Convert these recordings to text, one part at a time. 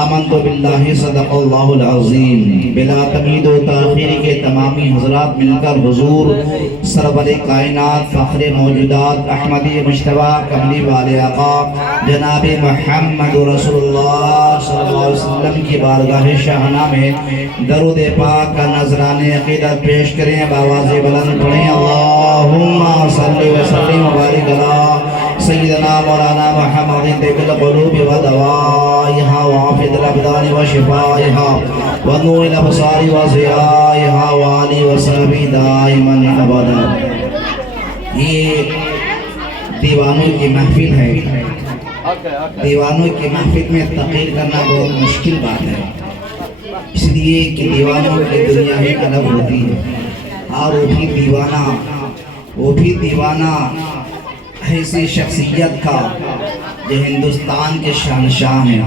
آمنت باللہ صدق اللہ العظیم۔ بلا تمہید و تاخیر کے تمامی حضرات مل کر حضور سرور کائنات فخر موجودات احمدی مجتبیٰ کملی والے آقا جناب محمد رسول اللہ صلی اللہ علیہ وسلم کی بارگاہ شاہنہ میں درود پاک کا نذرانِ عقیدت پیش کریں، بآواز بلند پڑھیں اللہم صلی وسلم وبارک علی سیدنا مولانا محمد طب القلوب ودوائها وعافیة الابدان وشفائها ونور الابصار وضیائها وآلہ وصحبہ دائما ابدا۔ یہ دیوانوں کی محفل ہے، دیوانوں کی محفل میں تقریر کرنا بہت مشکل بات ہے، اس لیے کہ دیوانوں کی دنیا ہی الگ ہوتی ہے، اور وہ بھی دیوانہ ایسی شخصیت کا جو ہندوستان کے شہنشاہ ہیں،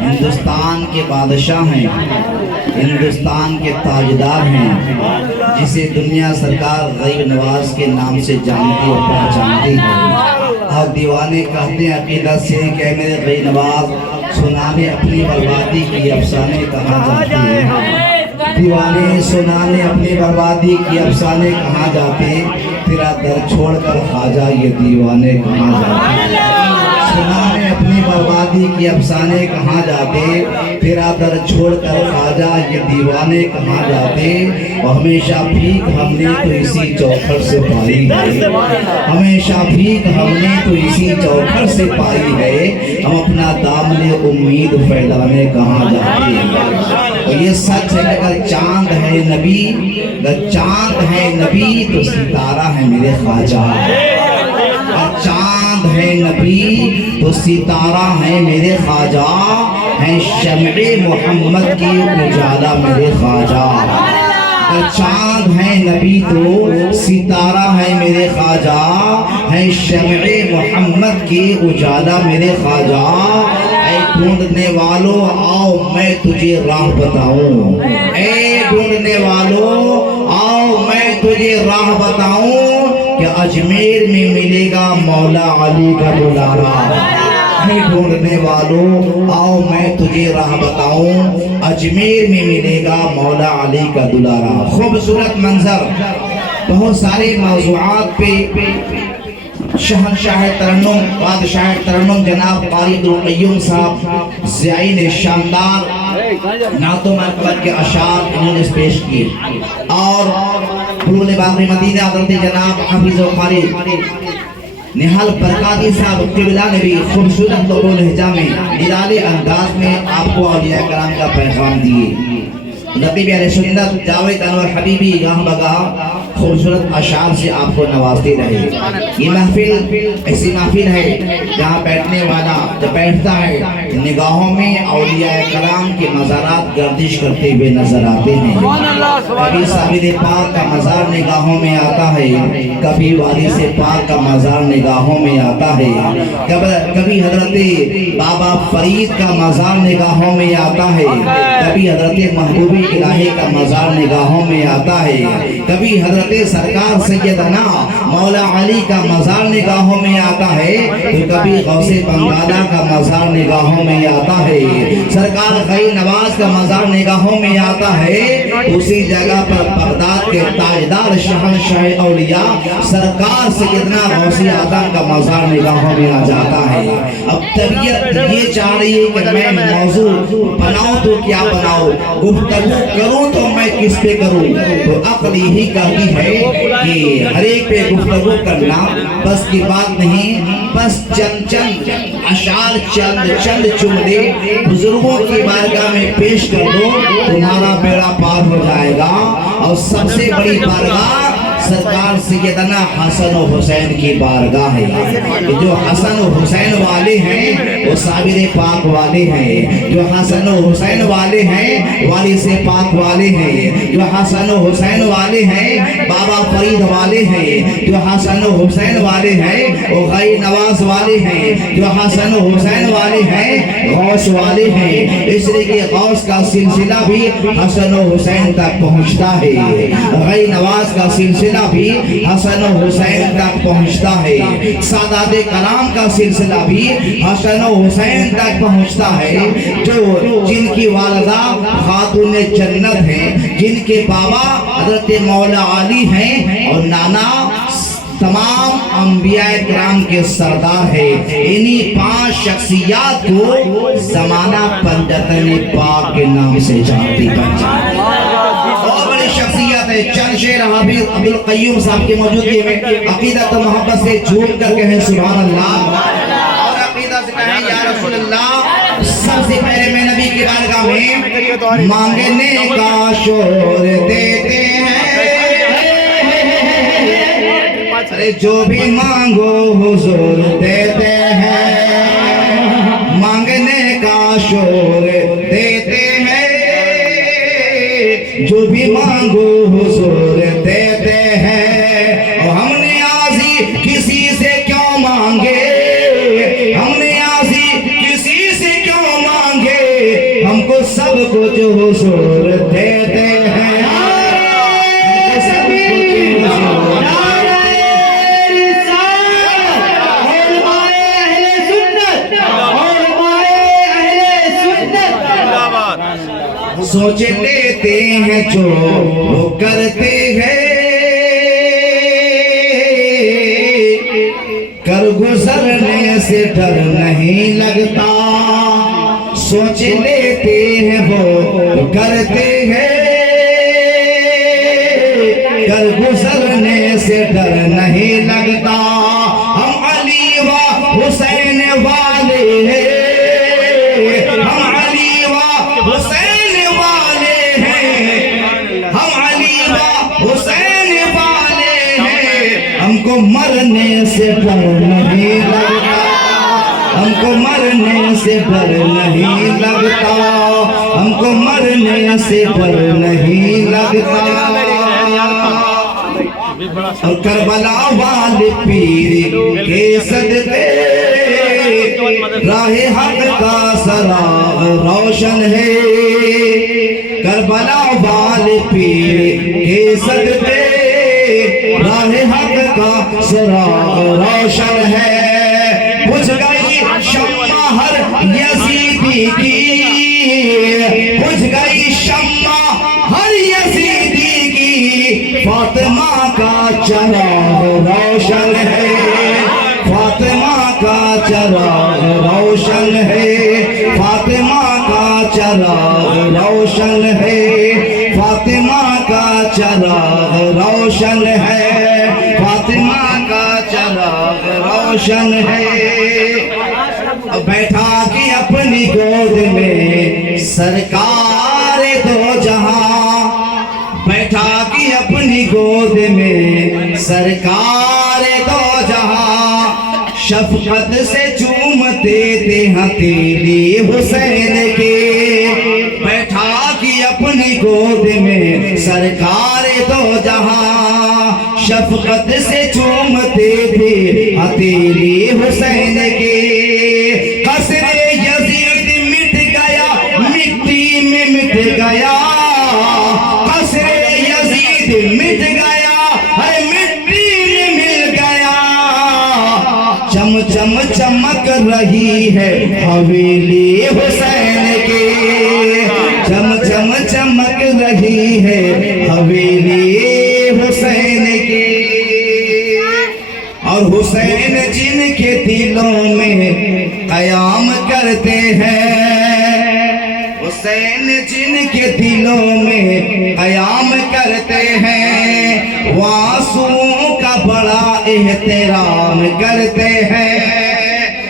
ہندوستان کے بادشاہ ہیں، ہندوستان کے تاجدار ہیں، جسے دنیا سرکار غریب نواز کے نام سے جانتی اور پہچانتی ہے۔ اور دیوانے کہتے ہیں عقیدت سے کہ اے میرے غریب نواز سنانے اپنی بربادی کی افسانے کہاں جاتے ہیں، دیوانے سنانے اپنی بربادی کی افسانے کہاں جاتے، تیرا در چھوڑ کر خواجہ یہ دیوانے کہاں جاتے، سنانے اپنی بربادی کی افسانے کہاں جاتے، تیرا در چھوڑ کر خواجہ یہ دیوانے کہاں جاتے۔ اور ہمیشہ بھیک ہم نے تو اسی چوکھٹ سے پائی ہے، ہمیشہ بھیک ہم نے تو اسی چوکھٹ سے پائی ہے، ہم اپنا دامن امید پھیلانے کہاں جاتے ہیں۔ اور یہ سچ ہے کہ اگر چاند ہے نبی، اگر چاند ہے نبی تو ستارہ ہے میرے خواجہ، اگر چاند ہے نبی تو ستارہ ہے میرے خواجہ، ہیں شمع محمد کی اجالا میرے خواجہ۔ اگر چاند ہے نبی تو ستارہ ہے میرے خواجہ، ہیں شمع محمد کی اجالا میرے خواجہ۔ اے ڈھونڈنے والوں آؤ میں تجھے راہ بتاؤں، اے ڈھونڈنے والوں آؤ میں تجھے راہ بتاؤں، کہ اجمیر میں ملے گا مولا علی کا دلارا۔ اے ڈھونڈنے والوں آؤ میں تجھے راہ بتاؤں، اجمیر میں ملے گا مولا علی کا دلارا۔ خوبصورت منظر، بہت سارے موضوعات پہ شہنشاہ ترنم، بادشاہ ترنم جناب قاری عبدالقیوم صاحب ضیائی نے شاندار نعت و مرکبت کے اشعار انہوں نے پیش کیے، اور فضول باقی مدینہ حضرت جناب حافظ و قاری نہال برکاتی صاحب قبلہ نے بھی خوبصورت طور و لہجہ میں نرالی انداز میں آپ کو اولیاء کرام کا پیغام دیے۔ نقیب اہل سنت جاوید انور حبیبی گاہ بگاہ خوبصورت اشعار سے آپ کو نوازتے رہے۔ یہ محفل ایسی محفل ہے جہاں بیٹھنے والا جب بیٹھتا ہے نگاہوں میں اولیاء کرام کے مزارات گردش کرتے ہوئے نظر آتے ہیں۔ کبھی صابر پاک کا مزار نگاہوں میں آتا ہے، کبھی وارث پاک کا مزار نگاہوں میں آتا ہے، کبھی حضرت بابا فرید کا مزار نگاہوں میں آتا ہے، کبھی حضرت محبوبی الہی کا مزار نگاہوں میں آتا ہے، کبھی حضرت سرکار سیدنا مولا علی کا مزار نگاہوں میں آتا ہے، تو کبھی غوث بنگالہ کا مزار نگاہوں میں آتا ہے، سرکار غیر نواز کا مزار نگاہوں میں آتا ہے۔ اسی جگہ پر بغداد کے تاجدار شہنشاہ اولیاء سرکار سیدنا غوث اعظم کا مزار نگاہوں میں آ جاتا ہے۔ اب طبیعت یہ چاہ رہی ہے کہ میں موضوع بناؤں تو کیا بناؤں، گفتگو کروں تو میں کس پہ کروں، تو عقل یہی کہتی ہے کہ ہر ایک پہ گفتگو کرنا بس کی بات نہیں، بس چند اشعار چند جملے بزرگوں کی بارگاہ میں پیش کر دو، تمہارا بیڑا پار ہو جائے گا۔ اور سب سے بڑی بارگاہ سرکار سیدنا حسن و حسین کی بارگاہ ہے۔ جو حسن و حسین والے ہیں وہ صابر پاک والے ہیں، جو حسن و حسین والے ہیں وارث پاک والے ہیں، جو حسن و حسین والے ہیں بابا فرید والے ہیں، جو حسن و حسین والے ہیں وہ غیر نواز والے ہیں، جو حسن و حسین والے ہیں غوث والے ہیں۔ اس لیے کہ غوث کا سلسلہ بھی حسن و حسین تک پہنچتا ہے، غیر نواز کا سلسلہ سلسلہ بھی حسن و حسین تک پہنچتا ہے، سادات کرام کا سلسلہ بھی حسن و حسین تک پہنچتا ہے، جو جن کی والدہ خاتون جنت ہیں، جن کے بابا حضرت مولا علی ہیں اور نانا تمام انبیاء کرام کے سردار ہے۔ انہی 5 شخصیات کو زمانہ پنجتن پاک کے نام سے جانتی پہچانتی۔ بہت بڑی شخصیت ہے۔ چند شعر حافظ عبدالقیوم صاحب کی موجودگی میں عقیدت و محبت سے جھوم کر کہیں سبحان اللہ، اور عقیدہ سے کہیں یا رسول اللہ۔ سب سے پہلے میں نبی کی بارگاہ میں مانگنے کا شور دیتے ہیں، جو بھی مانگو حضور دیتے ہیں، مانگنے کا شور دیتے ہیں، جو بھی مانگو حضور دیتے ہیں۔ اور ہم نیازی کسی سے کیوں مانگے، ہم نیازی کسی سے کیوں مانگے، ہم کو سب کچھ حضور دیتے ہیں۔ سوچ لیتے ہیں جو وہ کرتے ہیں، کر گزرنے سے ڈر نہیں لگتا، سوچ لیتے ہیں وہ کرتے ہیں، کر گزرنے سے ڈر نہیں لگتا۔ ہم علی و حسین والے ہیں، ہم علی و حسین حسین والے ہیں، ہم کو مرنے سے ڈر نہیں لگتا، ہم کو مرنے سے ڈر نہیں لگتا، ہم کو مرنے سے ڈر نہیں لگتا۔ اور کربلا والے پیر کے صدقے راہ حق کا سراغ روشن ہے، کربلا والے پیر کے صدقے راہ حق کا سراغ روشن ہے۔ بجھ گئی شمع ہر یزیدی کی، بجھ گئی شمع ہر یزیدی کی، فاطمہ کا چراغ روشن ہے، فاطمہ کا چراغ روشن ہے، فاطمہ کا چراغ روشن ہے، فاطمہ کا چراغ روشن ہے، فاطمہ کا چراغ روشن ہے۔ بیٹھا کے اپنی گود میں سرکار دو جہاں، بیٹھا کے اپنی گود میں سرکار دو جہاں، شفقت سے چومتے تھے ہتھیلی حسین کے، بیٹھا کے اپنی گود میں سرکار دو جہاں، شفقت سے چومتے تھے ہتھیلی حسین کے۔ قصر یزید مٹ گیا مٹی میں مٹ گیا، قصر یزید مٹ گیا ہے مٹی میں مل گیا، چم چم چمک رہی ہے حویلی حسین کے، چم چم چمک رہی ہے حویلی حسین کے۔ اور حسین جن کے دلوں میں قیام کرتے ہیں، حسین جن کے دلوں میں قیام کرتے ہیں، واسوں کا بڑا احترام کرتے ہیں۔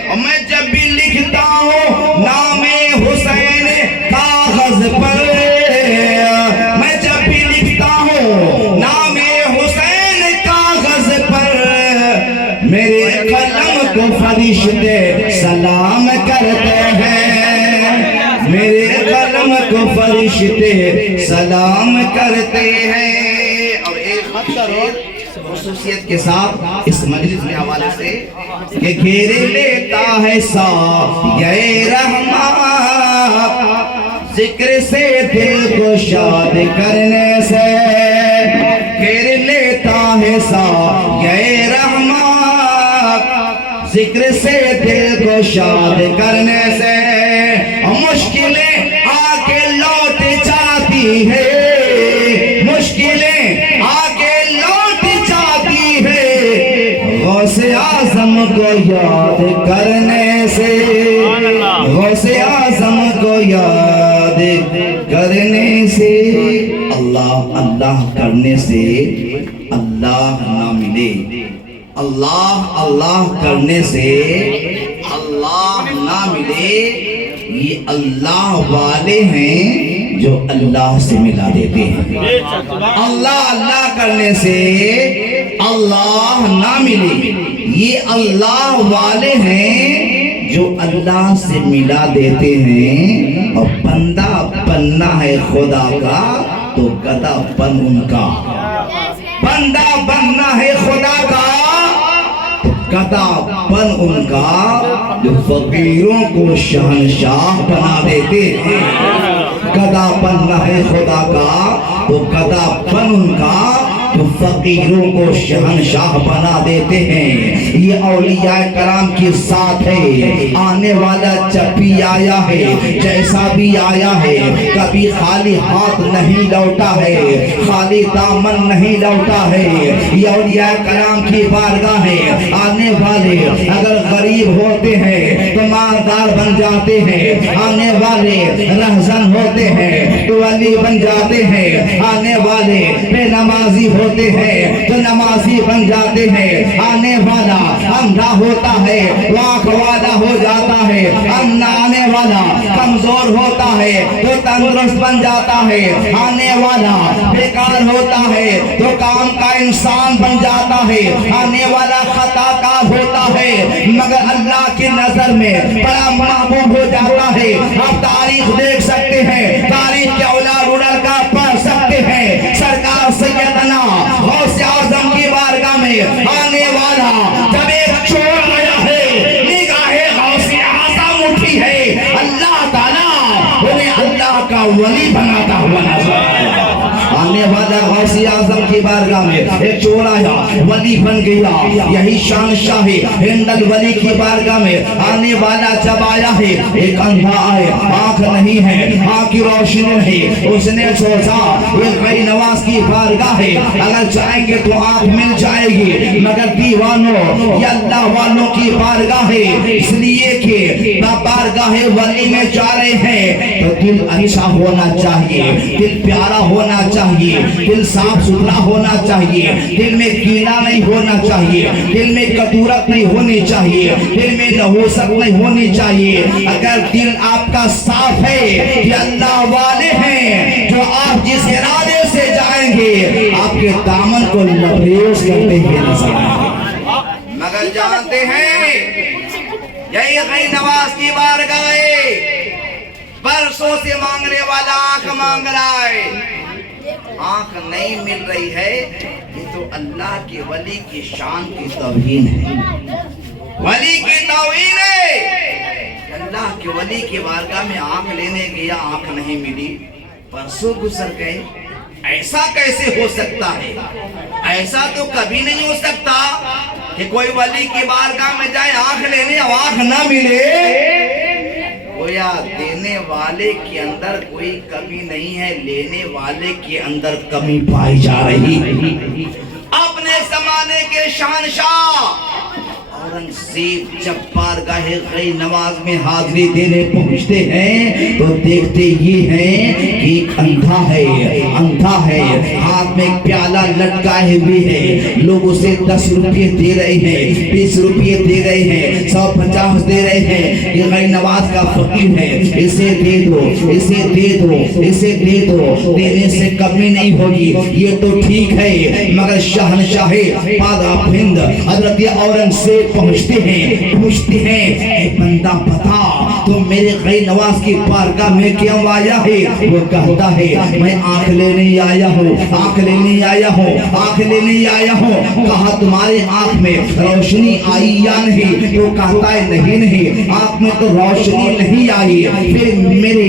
اور میں جب بھی لکھتا ہوں نام حسین کاغذ پر، میں جب بھی لکھتا ہوں نام حسین کاغذ پر، میرے قلم کو فرشتے سلام کرتے ہیں، میرے قلم کو فرشتے سلام کرتے ہیں۔ اور ایک خصوصیت کے ساتھ اس مجلس کے حوالے سے کہ گھیرے لیتا ہے سایہ رحمت، ذکر سے دل کو شاد کرنے سے، گھیر لیتا ذکر سے دل کو شاد کرنے سے مشکلیں آ کے لوٹ جاتی ہے، مشکلیں آ کے لوٹ جاتی ہے، غوث اعظم کو یاد کرنے سے، غوث اعظم کو یاد کرنے سے، اللہ اللہ کرنے سے اللہ نہ ملے، اللہ اللہ کرنے سے اللہ نہ ملے۔ یہ اللہ والے ہیں جو اللہ سے ملا دیتے ہیں، اللہ اللہ کرنے سے اللہ نہ ملے، یہ اللہ والے ہیں جو اللہ سے ملا دیتے ہیں۔ اور بندہ بننا ہے خدا کا تو گدھا بن ان کا، بندہ بننا ہے خدا کا گدھا بن ان کا، جو فقیروں کو شہنشاہ بنا دیتے ہیں۔ گدھا بننا ہے خدا کا تو گدھا بن ان کا، جو فقیروں کو شہنشاہ بنا دیتے ہیں۔ یہ اولیاء کرام کی ساتھ ہے، آنے والا جب بھی آیا ہے جیسا بھی آیا ہے، کبھی خالی ہاتھ نہیں لوٹا ہے، خالی دامن نہیں لوٹا ہے۔ یہ اولیاء کرام کی بارگاہ ہے، آنے والے اگر غریب ہوتے ہیں تو مالدار بن جاتے ہیں، آنے والے رہزن ہوتے ہیں تو ولی بن جاتے ہیں، آنے والے بے نمازی ہوتے ہیں تو نمازی بن جاتے ہیں، آنے والا اندھا ہوتا ہے وہ آنکھ والا ہو جاتا ہے، آنے والا کمزور ہوتا ہے تو تندرست بن جاتا ہے، آنے والا بیکار ہوتا ہے تو کام کا انسان بن جاتا ہے، آنے والا خطا کار ہوتا ہے مگر اللہ کی نظر میں بڑا محبوب ہو جاتا ہے۔ آپ تاریخ دیکھ سکتے ہیں، تاریخ کے اولاد اڑل کا پڑھ سکتے ہیں، سرکار سیدنا غوث اعظم کی بارگاہ میں آنے والا جب ایک چور آیا ہے، نگاہ غوث اعظم اٹھی ہے، اللہ تعالیٰ انہیں اللہ کا ولی بناتا ہوا نظر آیا۔ آنے والا غوث اعظم کی بارگاہ میں ایک چور آیا، ولی بن گیا، یہی شان شاہ ہند الولی کی بارگاہ میں آنے والا جب آیا ہے، ایک اندھا آئے، آنکھ نہیں ہے، آنکھ کی روشنی نہیں، اس نے سوچا یہ غیر نواز کی بارگاہ ہے، اگر جائیں گے تو آنکھ مل جائے گی، مگر دیوانوں یا اللہ والوں کی بارگاہ ہے، اس لیے کہ بارگاہ ولی میں جا رہے ہیں تو دل اچھا ہونا چاہیے، دل پیارا ہونا چاہیے، دل صاف ستھرا ہونا چاہیے، دل میں کینہ نہیں ہونا چاہیے، دل میں کدورت نہیں ہونی چاہیے، دل میں نحوست نہیں ہونی چاہیے۔ اگر دل آپ کا صاف ہے یہ اللہ والے ہیں جو آپ جس ارادے سے جائیں گے آپ کے دامن کو لبریز کرتے ہوئے نظر آئیں گے۔ مگر جانتے ہیں یہی غیر نواز کی بارگاہ برسوں سے مانگنے والا آنکھ مانگ رہا ہے، آنکھ نہیں مل رہی ہے، یہ تو اللہ کے ولی کی شان کی توہین ہے، ولی کی توہین ہے۔ اللہ کے ولی کی بارگاہ میں آنکھ لینے گیا، آنکھ نہیں ملی، برسوں گزر گئے، ایسا کیسے ہو سکتا ہے؟ ایسا تو کبھی نہیں ہو سکتا کہ کوئی ولی کی بارگاہ میں جائے آنکھ لینے اور آنکھ نہ ملے۔ گویا دینے والے کے اندر کوئی کمی نہیں ہے، لینے والے کے اندر کمی پائی جا رہی۔ اپنے زمانے کے شہنشاہ اورنگزیب جب بارگاہ غیر نواز میں حاضری دینے پہنچتے ہیں تو دیکھتے یہ ہیں کہ ایک اندھا ہے، اندھا ہے، ہاتھ میں ایک پیالہ لٹکائے ہوئے ہے، لوگ اسے 10 روپے دے رہے ہیں، 20 روپے دے رہے ہیں، 150 دے رہے ہیں، یہ غیر نواز کا فقیر ہے، اسے دے دو، اسے دے دو، اسے دے دو، دینے سے کمی نہیں ہوگی، یہ تو ٹھیک ہے۔ مگر شہنشاہ پاداب ہند حضرت اورنگزیب پہنچتے ہیں، اے بندہ بتا تو میرے غیر نواز کی بارگاہ میں کیوں آیا ہے؟ وہ کہتا ہے میں آنکھ لینے آیا ہوں، آنکھ لینے آیا ہوں، آنکھ لینے آیا ہوں۔ کہا تمہارے آنکھ میں روشنی آئی یا نہیں؟ وہ کہتا ہے نہیں نہیں، آنکھ میں تو روشنی نہیں آئی۔ پھر میرے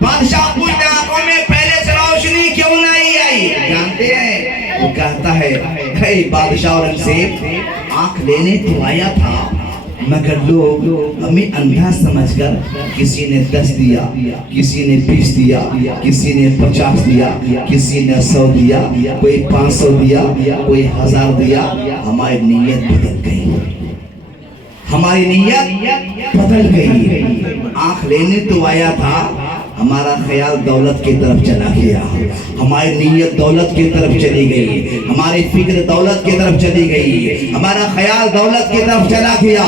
بادشاہ پوچھتے آنکھوں میں پہلے سے روشنی کیوں نہیں آئی؟ جانتے ہیں وہ کہتا ہے اے بادشاہ اورنگزیب، آنکھ لینے تو آیا تھا مگر لوگ ہمیں اندھا سمجھ کر کسی نے 10 دیا، کسی نے 20 دیا، کسی نے 50 دیا، کسی نے 100 دیا، کوئی 500 دیا، کوئی 1000 دیا۔ ہماری نیت بدل گئی، ہماری نیت بدل گئی۔ آنکھ لینے تو آیا تھا، ہمارا خیال دولت کی طرف چلا گیا، ہماری نیت دولت کی طرف چلی گئی، ہماری فکر دولت کی طرف چلی گئی، ہمارا خیال دولت کی طرف چلا گیا۔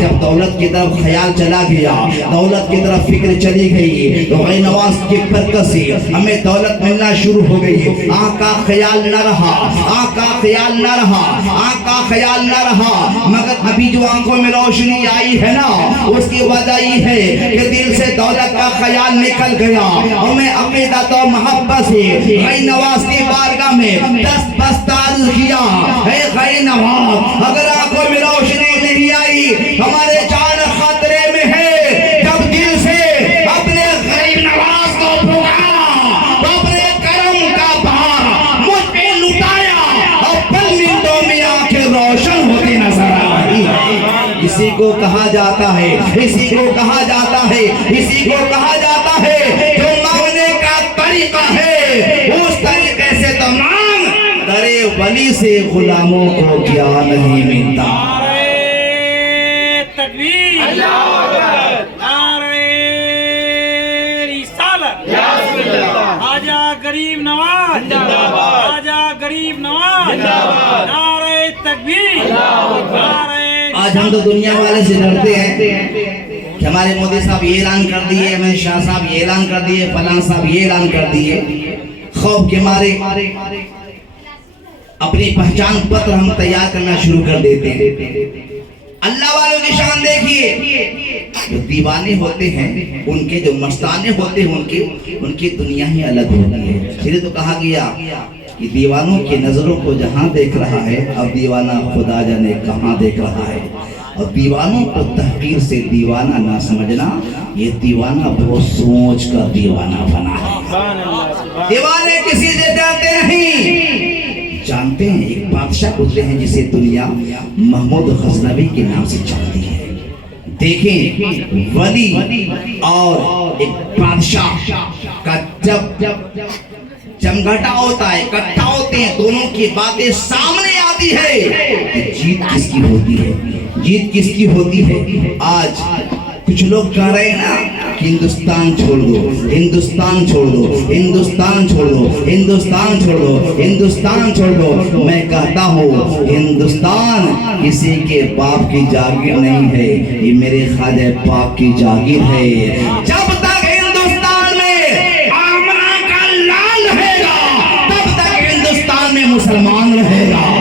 جب دولت کی طرف خیال چلا گیا، دولت کی طرف فکر چلی گئی، تو غیر نواز کی برکت سے ہمیں دولت ملنا شروع ہو گئی۔ آنکھ کا خیال نہ رہا، آنکھ کا خیال نہ رہا، آنکھ کا خیال نہ رہا، مگر ابھی جو آنکھوں میں روشنی آئی ہے نا، اس کی وجہ یہ ہے کہ دل سے دولت کا خیال نکل گیا، اور میں عقیدت و محبت سے غیر نواز کی بارگاہ میں دست بستار کیا۔ اے غیر نواز، اگر آنکھوں میں روشنی نہیں آئی، ہمارے جان خطرے میں ہے۔ جب دل سے اپنے غیر نواز کو پکارا تو اپنے کرم کا بہار مجھ پہ لٹایا، اور پل منٹوں میں آنکھیں روشن ہوتی نظر آ رہی ہے۔ اسی کو کہا جاتا ہے، اسی کو کہا جاتا ہے، اسی کو کہا جاتا ہے جو مانگنے کا طریقہ ہے اس طریقے سے تو مانگ۔ درے ولی سے غلاموں کو کیا نہیں ملتا۔ نعرہ تکبیر، نعرہ رسالت، خواجہ غریب نواز، خواجہ غریب نواز، نعرہ تکبیر، نعرہ۔ آج ہم تو دنیا والے سے ڈرتے ہیں کہ ہمارے مودی صاحب یہ اعلان کر دیے، احمد شاہ صاحب یہ اعلان کر دیے، فلاں صاحب یہ اعلان کر دیے۔ خوف کے مارے اپنی پہچان پتر ہم تیار کرنا شروع کر دیتے ہیں۔ اللہ والوں کی شان دیکھیے، جو دیوانے ہوتے ہیں ان کے، جو مستانے ہوتے ہیں ان کی دنیا ہی الگ ہوتی ہے۔ اس لیے تو کہا گیا کہ دیوانوں کی نظروں کو جہاں دیکھ رہا ہے، اب دیوانہ خدا جانے کہاں دیکھ رہا ہے۔ اور دیوانوں کو تحقیر سے دیوانہ نہ سمجھنا، یہ دیوانہ بہت سوچ کر دیوانہ بنا ہے۔ دیوانے کسی سے ڈرتے نہیں۔ جانتے ہیں ایک بادشاہ گزرے ہیں جسے دنیا محمود غزنوی کے نام سے جانتی ہے۔ دیکھیں ولی اور ایک بادشاہ کا جب جمگھٹا ہوتا ہے، اکٹھا ہوتے ہیں، دونوں کی باتیں سامنے آتی ہے کہ جیت کس کی ہوتی ہے، جیت کس کی ہوتی ہے۔ آج کچھ لوگ کہہ رہے ہیں نا کہ ہندوستان چھوڑ دو، ہندوستان چھوڑ دو، ہندوستان چھوڑ دو، ہندوستان چھوڑ دو، ہندوستان چھوڑ دو۔ میں کہتا ہوں ہندوستان کسی کے باپ کی جاگیر نہیں ہے، یہ میرے خواجہ پاک کی جاگیر ہے۔ جب تک ہندوستان میں آمنہ کا لال رہے گا، تب تک ہندوستان میں مسلمان رہے گا۔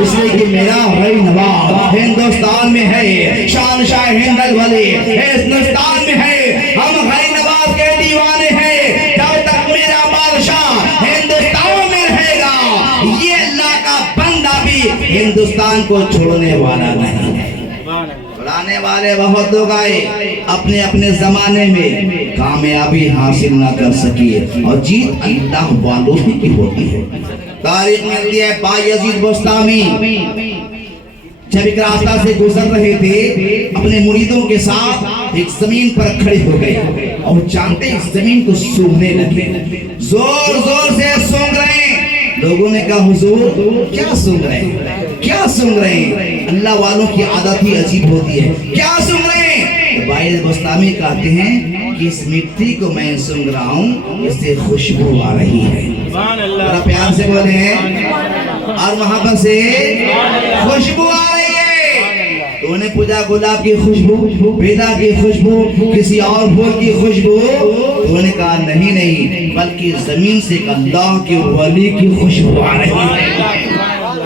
اس لیے کہ میرا غیر نواز ہندوستان میں ہے، شان شاہ ہند الولی ہندوستان میں ہے، ہم غیر نواز کے دیوانے ہیں۔ جب تک میرا بادشاہ ہندوستان میں رہے گا، یہ اللہ کا بندہ بھی ہندوستان کو چھوڑنے والا نہیں ہے۔ چھوڑانے والے بہت لوگ آئے، اپنے اپنے زمانے میں کامیابی حاصل نہ کر سکے، اور جیت اللہ والوں ہی کی ہوتی ہے۔ تاریخ میں لیا ہے بایزید بستامی جب ایک راستہ سے گزر رہے تھے اپنے مریدوں کے ساتھ، ایک زمین پر کھڑے ہو گئے اور جانتے اس زمین کو سونگنے لگے، زور زور سے سونگ رہے ہیں۔ لوگوں نے کہا حضور کیا سونگ رہے ہیں، کیا سونگ رہے ہیں؟ اللہ والوں کی عادت ہی عجیب ہوتی ہے، کیا سونگ رہے ہیں؟ بایزید بستامی کہتے ہیں کہ اس مٹی کو میں سونگ رہا ہوں، اس سے خوشبو آ رہی ہے۔ ذرا پیار سے بولے ہیں اور محبت سے، خوشبو آ رہی ہے۔ تو انہیں پوچھا گلاب کی خوشبو، بیدا کی خوشبو، کسی اور پھول کی خوشبو؟ تو انہوں نے کہا نہیں نہیں، بلکہ زمین سے اللہ کے ولی کی خوشبو آ رہی ہے،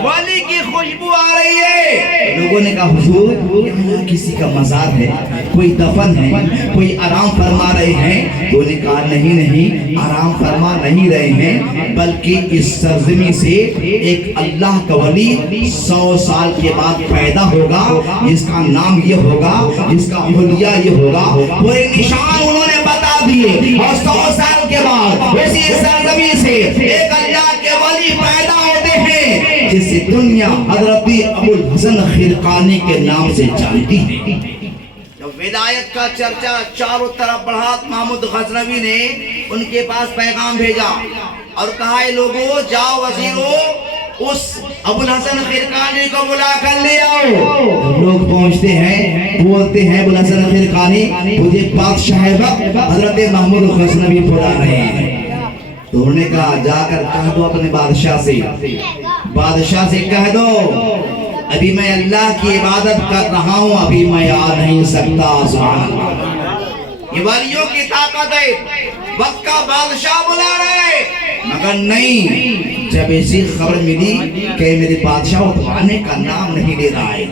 ولی کی خوشبو آ رہی ہے۔ لوگوں نے کہا حضور یہاں کسی کا مزار ہے، کوئی دفن ہے، کوئی آرام فرما رہے ہیں؟ تو انہوں نے کہا نہیں نہیں، آرام فرما نہیں رہے ہیں، بلکہ اس سرزمین سے ایک اللہ کا ولی 100 سال کے بعد پیدا ہوگا، جس کا نام یہ ہوگا، جس کا حلیہ یہ ہوگا۔ پورے نشان انہوں نے بتا دیے۔ ہے اور 100 سال کے بعد اسی سرزمین سے ایک اللہ کے ولی پیدا ہوتے ہیں جس دنیا حضرت ابو الحسن خرقانی کے نام سے جانتی ہے۔ جب ولایت کا چرچا چاروں طرف بڑھا، محمود غزنوی نے ان کے پاس پیغام بھیجا اور کہا اے لوگوں، جاؤ وزیرو اس ابو الحسن خرقانی کو بلا کر لے آؤ۔ لوگ پہنچتے ہیں، بولتے ہیں ابو الحسن خرقانی مجھے بادشاہ وقت حضرت محمود غزنوی بلا رہے ہیں۔ تو انہوں نے کہا جا کر کہہ دو اپنے بادشاہ سے کہہ دو ابھی میں اللہ کی عبادت کر رہا ہوں، ابھی میں آ نہیں سکتا۔ سبحان اللہ، یہ ولیوں کی طاقت ہے، وقت کا بادشاہ بلا رہے مگر نہیں۔ جب ایسی خبر ملی کہ میرے بادشاہ تو آنے کا نام نہیں لے رہا ہے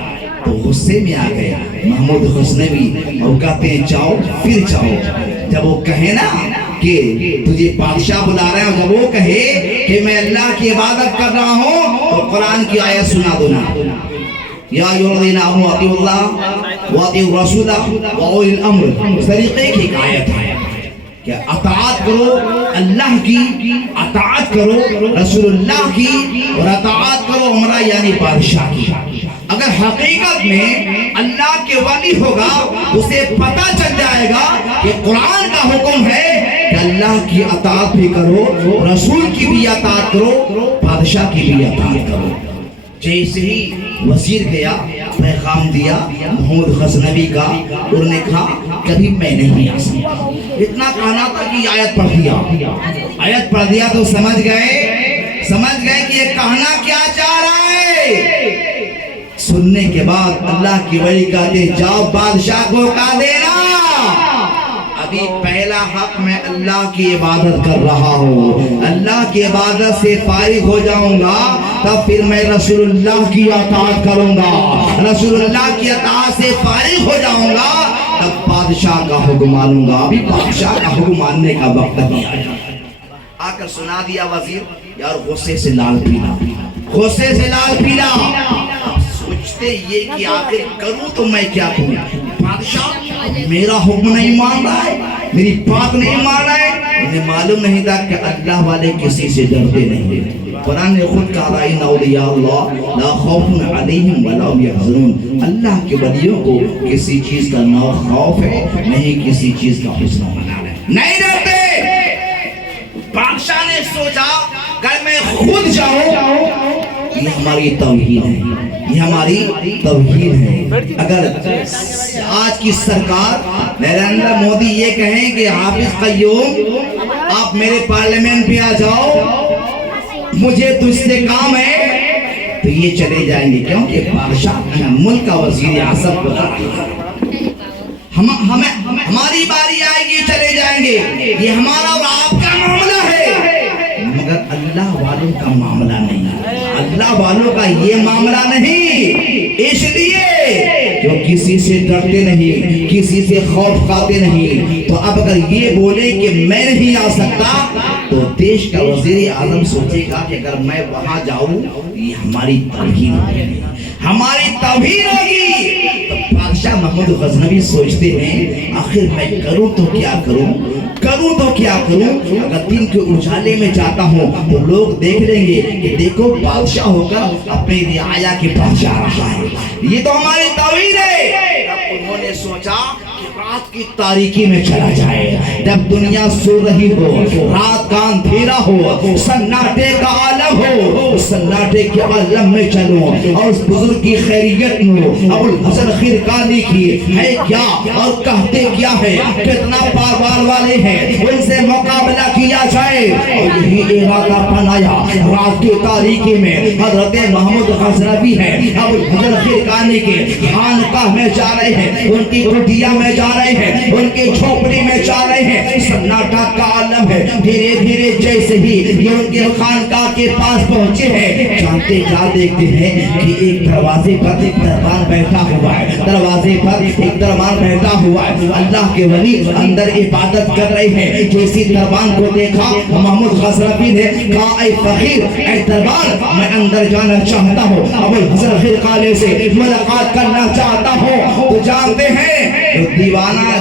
تو غصے میں آ گئے محمود غزنوی اور کہتے ہیں جاؤ پھر جاؤ۔ جب وہ کہے نا کہ تجھے بادشاہ بلا رہے ہیں، اور جب وہ کہے کہ میں اللہ کی عبادت کر رہا ہوں تو قرآن کی آیت سنا دو نا، یا ایھا الذین آمنوا اطیعوا اللہ واطیعوا الرسول واولی الامر، اس طریقے کی ایک آیت ہے کہ اطاعت کرو اللہ کی، اطاعت کرو رسول اللہ کی، اور اطاعت کرو عمرہ یعنی بادشاہ کی۔ اگر حقیقت میں اللہ کے ولی ہوگا اسے پتہ چل جائے گا کہ قرآن کا حکم ہے کہ اللہ کی اطاعت بھی کرو، رسول کی بھی اطاعت کرو، بادشاہ کی بھی اطاعت کرو۔ جیسے ہی وزیر گیا پیغام دیا محمود غزنوی کا، انہوں نے کہا کبھی میں نہیں آ سکتا، اتنا کہنا تھا کہ آیت پڑھ دیا تو سمجھ گئے کہ یہ کہنا کیا چاہ رہا ہے۔ سننے کے بعد اللہ کی ولی کہتے جاؤ بادشاہ کو کہہ دینا ابھی پہلا حق میں اللہ کی عبادت کر رہا ہوں، اللہ کی عبادت سے فارغ ہو جاؤں گا تب پھر میں رسول اللہ کی اطاعت کروں گا، رسول اللہ کی اطاعت سے فارغ ہو جاؤں گا تب بادشاہ کا حکم مانوں گا۔ ابھی بادشاہ کا حکم ماننے کا وقت نہیں آیا۔ آ کر سنا دیا وزیر، یار غصے سے لال پیلا۔ سوچتے یہ کہ آخر کروں تو میں کیا کروں، بادشاہ میرا حکم نہیں مان رہا ہے، میری بات نہیں مان رہا ہے۔ انہیں معلوم نہیں تھا کہ اللہ والے کسی سے ڈرتے نہیں۔ قرآن نے خود کہا ان اولیاء اللہ لا خوف علیہم ولا هم يحزنون، اللہ کے ولیوں کو کسی چیز کا نہ خوف ہے نہیں کسی چیز کا حزن و ملال ہے، نہیں ڈرتے۔ بادشاہ نے سوچا اگر میں خود جاؤں یہ ہماری توہین ہے، یہ ہماری توہین ہے۔ اگر آج کی سرکار نریندر مودی یہ کہیں کہ حافظ قیوم آپ میرے پارلیمنٹ پہ آ جاؤ مجھے تجھ سے کام ہے تو یہ چلے جائیں گے، کیونکہ بادشاہ ملک کا وزیر اعظم بتا رہا ہے ہماری باری آئے گی چلے جائیں گے، یہ ہمارا اور آپ کا معاملہ ہے، مگر اللہ والوں کا معاملہ نہیں، اللہ والوں کا یہ معاملہ نہیں۔ اس لیے جو کسی سے ڈرتے نہیں، کسی سے خوف کھاتے نہیں، تو اب اگر یہ بولے کہ میں نہیں آ سکتا تو دیش کا وزیر اعظم سوچے گا کہ اگر میں وہاں جاؤں یہ ہماری توہین ہوگی، ہماری توہین ہوگی۔ تو بادشاہ محمود غزنوی سوچتے ہیں آخر میں کروں تو کیا کروں، اگر دن کے اجالے میں جاتا ہوں تو لوگ دیکھ لیں گے کہ دیکھو بادشاہ ہو کر اپنی رعایا کے پاس جا رہا ہے، یہ تو ہماری توہین ہے۔ انہوں نے سوچا کہ رات کی تاریکی میں چلا جائے، جب دنیا سو رہی ہو، رات کا اندھیرا ہو، سناٹے کا عالم ہو، سناٹے کے عالم میں چلوں اور اس بزرگ کی خیریت میں ابو الحسن خرقانی کی ہے کیا اور کہتے کیا ہے، کتنا پروان والے ہیں، ان سے مقابلہ کیا جائے۔ اور یہی ارادہ بنایا، رات کی تاریکی میں حضرت محمود غزنوی ہے ابو الحسن خرقانی کے خانقاہ میں جا رہے ہیں، ان کی کٹیا میں جا رہے ہیں، ان کی جھوپڑی میں جا رہے ہیں، سناٹا کا عالم ہے۔ دھیرے دھیرے جیسے ہی یہ ان کے خانقاہ کے پاس پہنچے ہیں، جانتے کیا دیکھتے ہیں کہ ایک دروازے پر ایک دربان بیٹھا ہوا ہے، اللہ کے ولی اندر عبادت کر رہے ہیں۔ جیسی دربان کو دیکھا محمود غزنوی نے کہا اے فقیر، اے دربان، میں اندر جانا چاہتا ہوں، ابو الحسن خرقانی سے ملاقات کرنا چاہتا ہوں۔ تو جانتے ہیں جو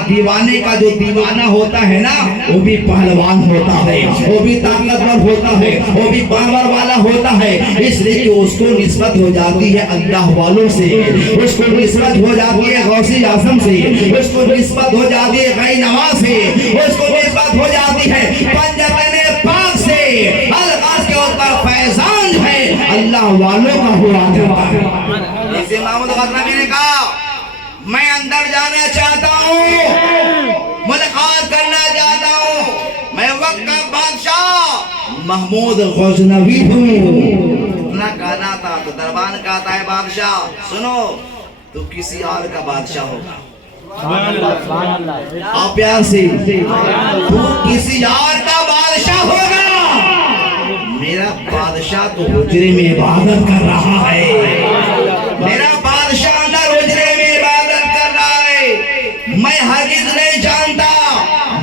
دیوانے کا جو دیوانہ ہوتا ہے نا وہ بھی پہلوان ہوتا ہے، وہ بھی طاقتور ہوتا ہے، وہ بھی پاور والا ہوتا ہے، اس لیے کہ اس کو نسبت ہو جاتی ہے اللہ والوں سے، اس کو نسبت ہو جاتی ہے غوثی اعظم سے، اس کو نسبت ہو جاتی ہے غی نواز سے، اس کو نسبت ہو جاتی ہے پنجتن پاک سے۔ الغاز کے اوپر فیضان ہے اللہ والوں کا ہوا جاتا ہے۔ جسے محمود غزنوی نے کہا میں اندر جانا چاہتا ہوں، ملاقات کرنا چاہتا ہوں، میں وقت کا بادشاہ محمود غزنوی ہوں۔ اتنا کہنا تھا تو دربان کہتا ہے بادشاہ سنو تو کسی اور کا بادشاہ ہوگا، آپ پیار سے تو کسی اور کا بادشاہ ہوگا، میرا بادشاہ تو حجرے میں عبادت کر رہا ہے، میرا بادشاہ اندر حجرے میں عبادت کر رہا ہے، میں ہرگز نہیں جانتا،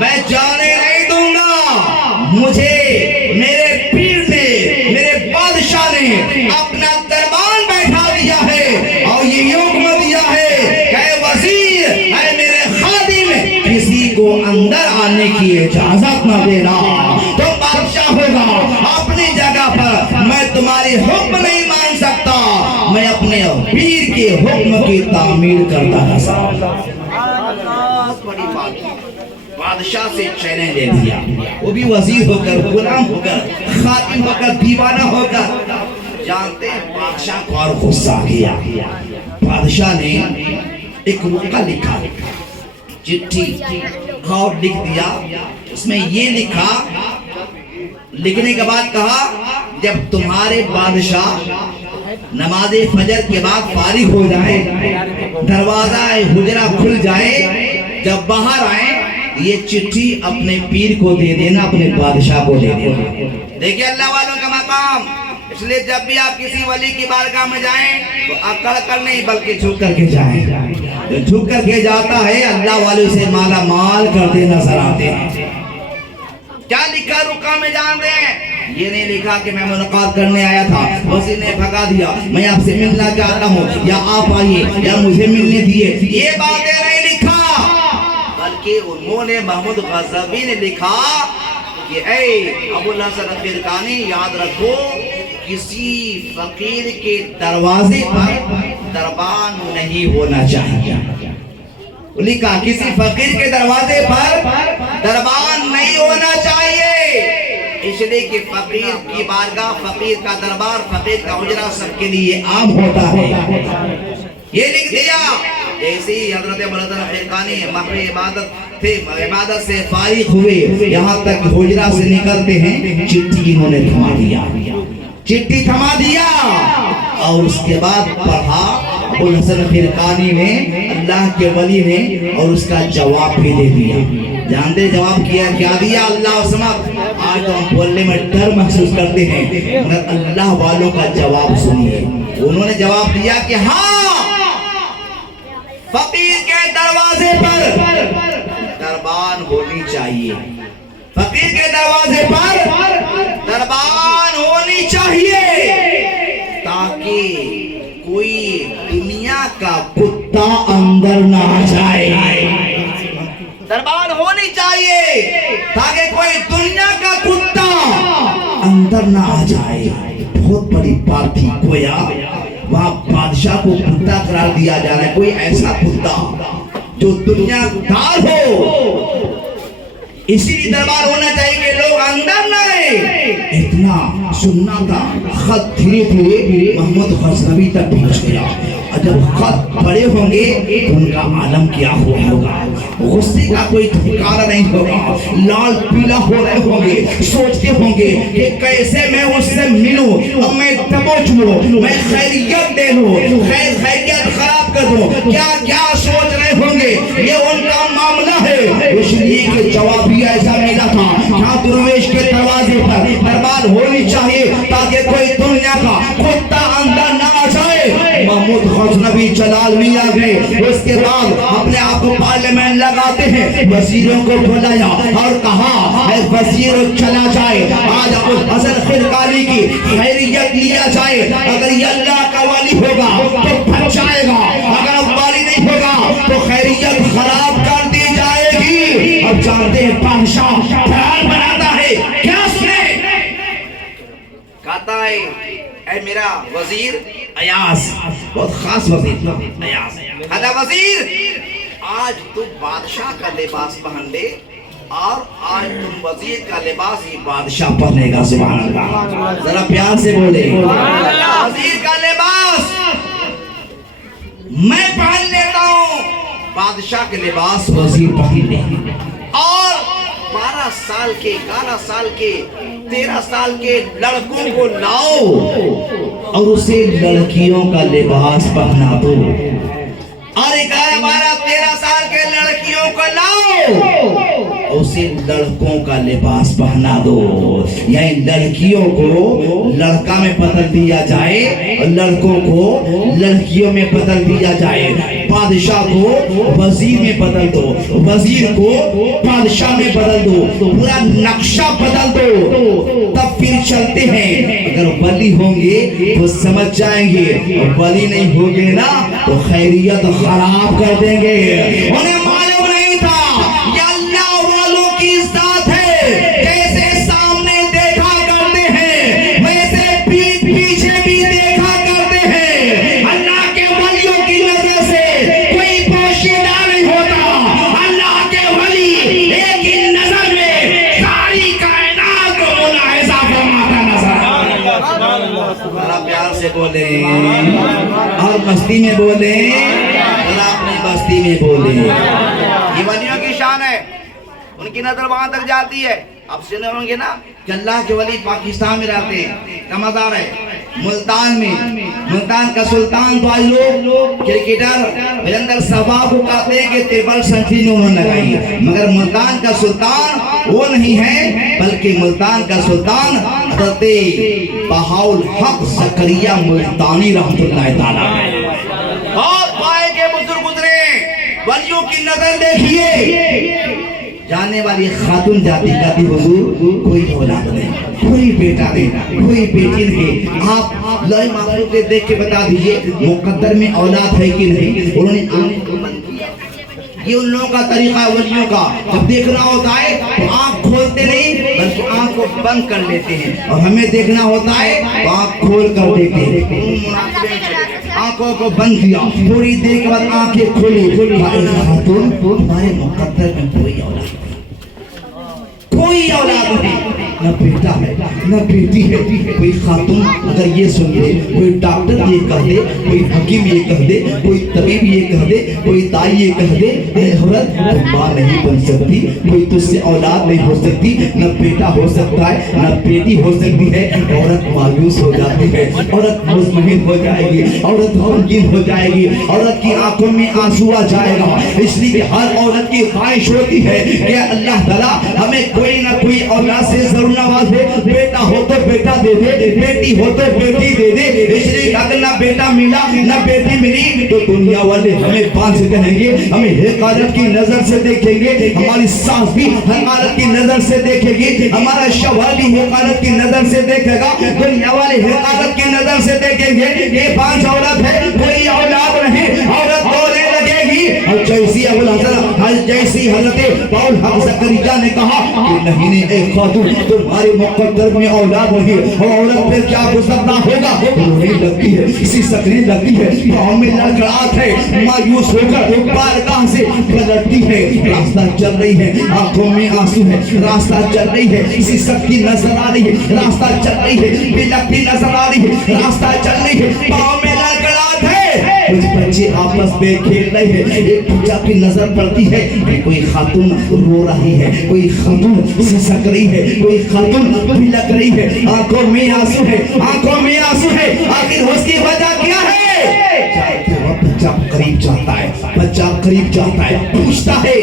میں جانے نہیں دوں گا، مجھے میرے پیر نے میرے بادشاہ نے اپنا دربان بیٹھا دیا ہے اور یہ حکم دیا ہے کہ اے وزیر اے میرے خادم کسی کو اندر آنے کی اجازت نہ دینا، تو بادشاہ ہوگا اپنی جگہ پر، میں تمہاری حکم نہیں مان سکتا، میں اپنے پیر کے حکم کی تعمیل کرتا رہا۔ بڑی بات بادشاہ سے چیلنج لے دیا، وہ بھی وزیر ہو کر، غلام ہو کر، خادم ہو کر، دیوانہ ہو کر۔ جانتے ہیں بادشاہ کو اور غصہ کیا، بادشاہ نے ایک رکا لکھا، چٹھی اور لکھ دیا، اس میں یہ لکھا، لکھنے کے بعد کہا جب تمہارے بادشاہ نماز فجر کے بعد فارغ ہو جائے، دروازہ حجرہ کھل جائے، جب باہر آئیں یہ چٹھی اپنے پیر کو دے دینا، اپنے بادشاہ کو دے دینا۔ دیکھیں اللہ والوں کا مقام، اس لیے جب بھی آپ کسی ولی کی بارگاہ میں جائیں تو اکڑ کر نہیں بلکہ جھک کر کے جائیں، جو جھک کر کے جاتا ہے اللہ والوں سے مالا مال کرتے نظر آتے ہیں۔ کیا لکھا رکا میں جانتے ہیں؟ یہ نہیں لکھا کہ میں ملاقات کرنے آیا تھا، وزیر نے بھگا دیا، میں آپ سے ملنا چاہتا ہوں یا آپ آئیے یا مجھے ملنے دیے، یہ باتیں نہیں لکھا، بلکہ انہوں نے محمود غزنوی نے لکھا کہ اے ابو الحسن فرقانی یاد رکھو کسی فقیر کے دروازے پر دربان نہیں ہونا چاہیے، لکھا کسی فقیر کے دروازے پر دربان نہیں ہونا چاہیے، اس لیے کہ فقیر کی بارگاہ، فقیر کا دربار، فقیر کا حجرہ سب کے لیے عام ہوتا ہے۔ یہ لکھ دیا، جیسے ہی حضرت ابو الحسن فرقانی محو عبادت تھے، عبادت سے فارغ ہوئے، یہاں تک حجرہ سے نکلتے ہیں چٹھی انہوں نے تھما دیا، چٹھی تھما دیا، اور اس کے بعد پڑھا ابو الحسن فرقانی نے، اللہ کے ولی نے، اور اس کا جواب بھی دے دیا۔ جانتے جواب کیا دیا اللہ سمجھ؟ آج تو ہم بولنے میں ڈر محسوس کرتے ہیں، مگر اللہ والوں کا جواب سنیے۔ انہوں نے جواب دیا کہ ہاں فقیر کے دروازے پر دربان ہونی چاہیے، فقیر کے دروازے پر دربان ہونی چاہیے، تاکہ کوئی دنیا کا کتا اندر نہ آ جائے، دربان ہونی چاہیے تاکہ کوئی دنیا کا کتا اندر نہ آ جائے۔ بہت بڑی بات تھی، گویا وہاں بادشاہ کو کتا قرار دیا جا رہا ہے، کوئی ایسا کتا جو دنیا دار ہو، اسی لیے دربار ہونا چاہیے کہ لوگ اندر نہ آئے۔ اتنا سننا تھا، خط دھیرے دھیرے محمود غزنوی تک پہنچ گیا، اور جب خط پڑے ہوں گے تو ان کا عالم کیا ہوا ہوگا، غصے کا کوئی ٹھکانہ نہیں ہوگا، لال پیلا ہو رہے ہوں گے، سوچتے ہوں گے کہ کیسے میں اس سے ملوں، اب میں دبوچ لوں، میں خیریت دے لوں، خیریت خراب کر دوں، کیا کیا سوچ رہے ہوں گے، یہ ان کا معاملہ ہے۔ اس لیے کہ جواب بھی ایسا ملا تھا، کیا درویش کے دروازے پر دربار ہونی چاہیے تاکہ کوئی دنیا کا کتا اندر نہ آ جائے۔ محمود غزنوی جلال میں آ گئے، اس کے بعد اپنے آپ کو پارلیمنٹ لگاتے ہیں، وزیروں کو بلایا اور کہا اے وزیر چلا جائے، آج ابو الحسن فرقانی کی خیریت لیا جائے، اگر یہ اللہ کا ولی ہوگا تو بچ جائے گا، اگر والی نہیں ہوگا تو خیریت خراب بادشاہ پلان بناتا ہے، کیا سنے؟ کہتا ہے اے میرا وزیر ایاز، بہت خاص وزیر ایاز، کہتا وزیر آج تم بادشاہ کا لباس پہن لے اور آج تم وزیر کا لباس ہی بادشاہ پہنے گا، سبحان اللہ، ذرا پیار سے بولے، وزیر کا لباس میں پہن لیتا ہوں، بادشاہ کے لباس وزیر پہن لے، اور 12 سال کے 11 سال کے 13 سال کے لڑکوں کو لاؤ اور اسے لڑکیوں کا لباس پہنا دو، اور 11 12 13 سال کے لڑکیوں کو لاؤ اسے لڑکوں کا لباس پہنا دو، یعنی لڑکیوں کو لڑکا میں بدل دیا جائے اور لڑکوں کو لڑکیوں میں بدل دیا جائے، بادشاہ کو وزیر میں بدل دو، وزیر کو بادشاہ میں بدل دو، پورا نقشہ بدل دو، تب پھر چلتے ہیں۔ اگر ولی ہوں گے تو سمجھ جائیں گے، اور ولی نہیں ہوں گے نا تو خیریت خراب کر دیں گے۔ انہیں معلوم نہیں تھا یہ اللہ والوں کی ذات ہے، جیسے سامنے دیکھا کرتے ہیں ویسے پیٹھ پیچھے بھی دیکھا کرتے ہیں، اللہ کے ولیوں کی نظر سے کوئی پوشیدہ نہیں ہوتا، اللہ کے ولی ایک ہی نظر میں ساری کائنات کو ملاحظہ فرماتا نظر آتا۔ ذرا پیار سے بولیں اور مستی میں بولیں، ذرا اپنی بستی میں بولیں، یہ ولیوں کی شان ہے، ان کی نظر وہاں تک جاتی ہے۔ آپ سنے ہوں گے نا کہ اللہ کے ولی پاکستان میں رہتے ہیں، کا مزار ہے ملتان میں، ملتان کا سلطان تو آج لوگ کرکٹر وریندر سہواگ کو کہتے ہیں کہ 53 سنچری انہوں نے لگائی، مگر ملتان کا سلطان وہ نہیں ہے، بلکہ ملتان کا سلطان حضرت بہاءالحق زکریا ملتانی رحمۃ اللہ تعالیٰ ہے۔ بہت پائے کے بزرگ گزرے، ولیوں کی نظر دیکھیے، جانے والی خاتون جاتی کہتی حضور کوئی اولاد نہیں، کوئی بیٹا نہیں، کوئی بیٹی نہیں، آپ لوح محفوظ سے دیکھ کے بتا دیجئے مقدر میں اولاد ہے کہ نہیں۔ انہوں نے آنکھ بند کیا، یہ ان لوگوں کا طریقہ ہے ولیوں کا، جب دیکھنا ہوتا ہے تو آنکھ کھولتے نہیں بلکہ آنکھ کو بند کر لیتے ہیں، اور ہمیں دیکھنا ہوتا ہے تو آنکھ کھول کر دیتے ہیں۔ آنکھوں کو بند کیا، تھوڑی دیر کے بعد آنکھیں کھولی، خاتون تمہارے مقدر میں کوئی اولاد نہیں، کوئی اولاد نہیں، نہ بیٹا ہے نہ بیٹی ہے۔ کوئی خاتون اگر یہ سن لے، کوئی ڈاکٹر یہ کہہ دے، کوئی حکیم یہ کہہ دے، کوئی طبیب یہ کہہ دے، کوئی دائی یہ کہہ دے اے عورت تم ماں نہیں بن سکتی، کوئی تجھ سے اولاد نہیں ہو سکتی، نہ بیٹا ہو سکتا ہے نہ بیٹی ہو سکتی ہے، عورت مایوس ہو جاتی ہے، عورت مطمئن ہو جائے گی، عورت غمگین ہو جائے گی، عورت کی آنکھوں میں آنسو آ جائے گا۔ اس لیے کہ ہر عورت کی خواہش ہوتی ہے کہ اللہ تعالیٰ ہمیں کوئی نہ کوئی اولاد سے ضرور نواز دے، بیٹا ہو تو بیٹا دے دے، بیٹی ہو تو بیٹی دے دے۔ اس لیے اگر نہ بیٹا ملا نہ بیٹی ملی تو دنیا والے ہمیں باندھ کہیں گے، ہمیں حقارت کی نظر سے دیکھیں گے، ہماری ساس بھی حقارت کی نظر سے دیکھے گی، ہمارا شوہر بھی حقارت کی نظر سے دیکھے گا، دنیا والے حقارت کی نظر سے دیکھیں گے۔ یہ 5 عورت ہے، کوئی اولاد نہیں، عورت رونے لگے گی، اور جیسی حضرت بہاءالحق زکریا نے کہا کہ نہیں نہیں اے خاتون تمہارے مقدر میں اولاد نہیں، اور عورت پہ کیا گزرنا ہوگا، رونے لگتی ہے، اسی سکنے لگتی ہے، پاؤں میں لڑکھڑاہٹ ہے، مایوس ہو کر بارگاہ سے پلٹتی ہے، راستہ چل رہی ہے، آنکھوں میں آنسو ہے، راستہ چل رہی ہے، اسی سب کی نظر آ رہی ہے، راستہ چل رہی ہے، بلکتی نظر آ رہی ہے، راستہ چل رہی ہے، پاؤں میں لڑکھڑاہٹ ہے، کچھ بچے آپس میں کھیل رہے ہیں، ایک بچہ کی نظر پڑتی ہے کہ کوئی خاتون رو رہی ہے، کوئی خاتون سسک رہی ہے، کوئی خاتون بلک رہی ہے، آنکھوں میں آنسو ہے، آنکھوں میں آنسو ہے، آخر اس کی وجہ کیا ہے؟ بچہ قریب جاتا ہے، بچہ قریب جاتا ہے، پوچھتا ہے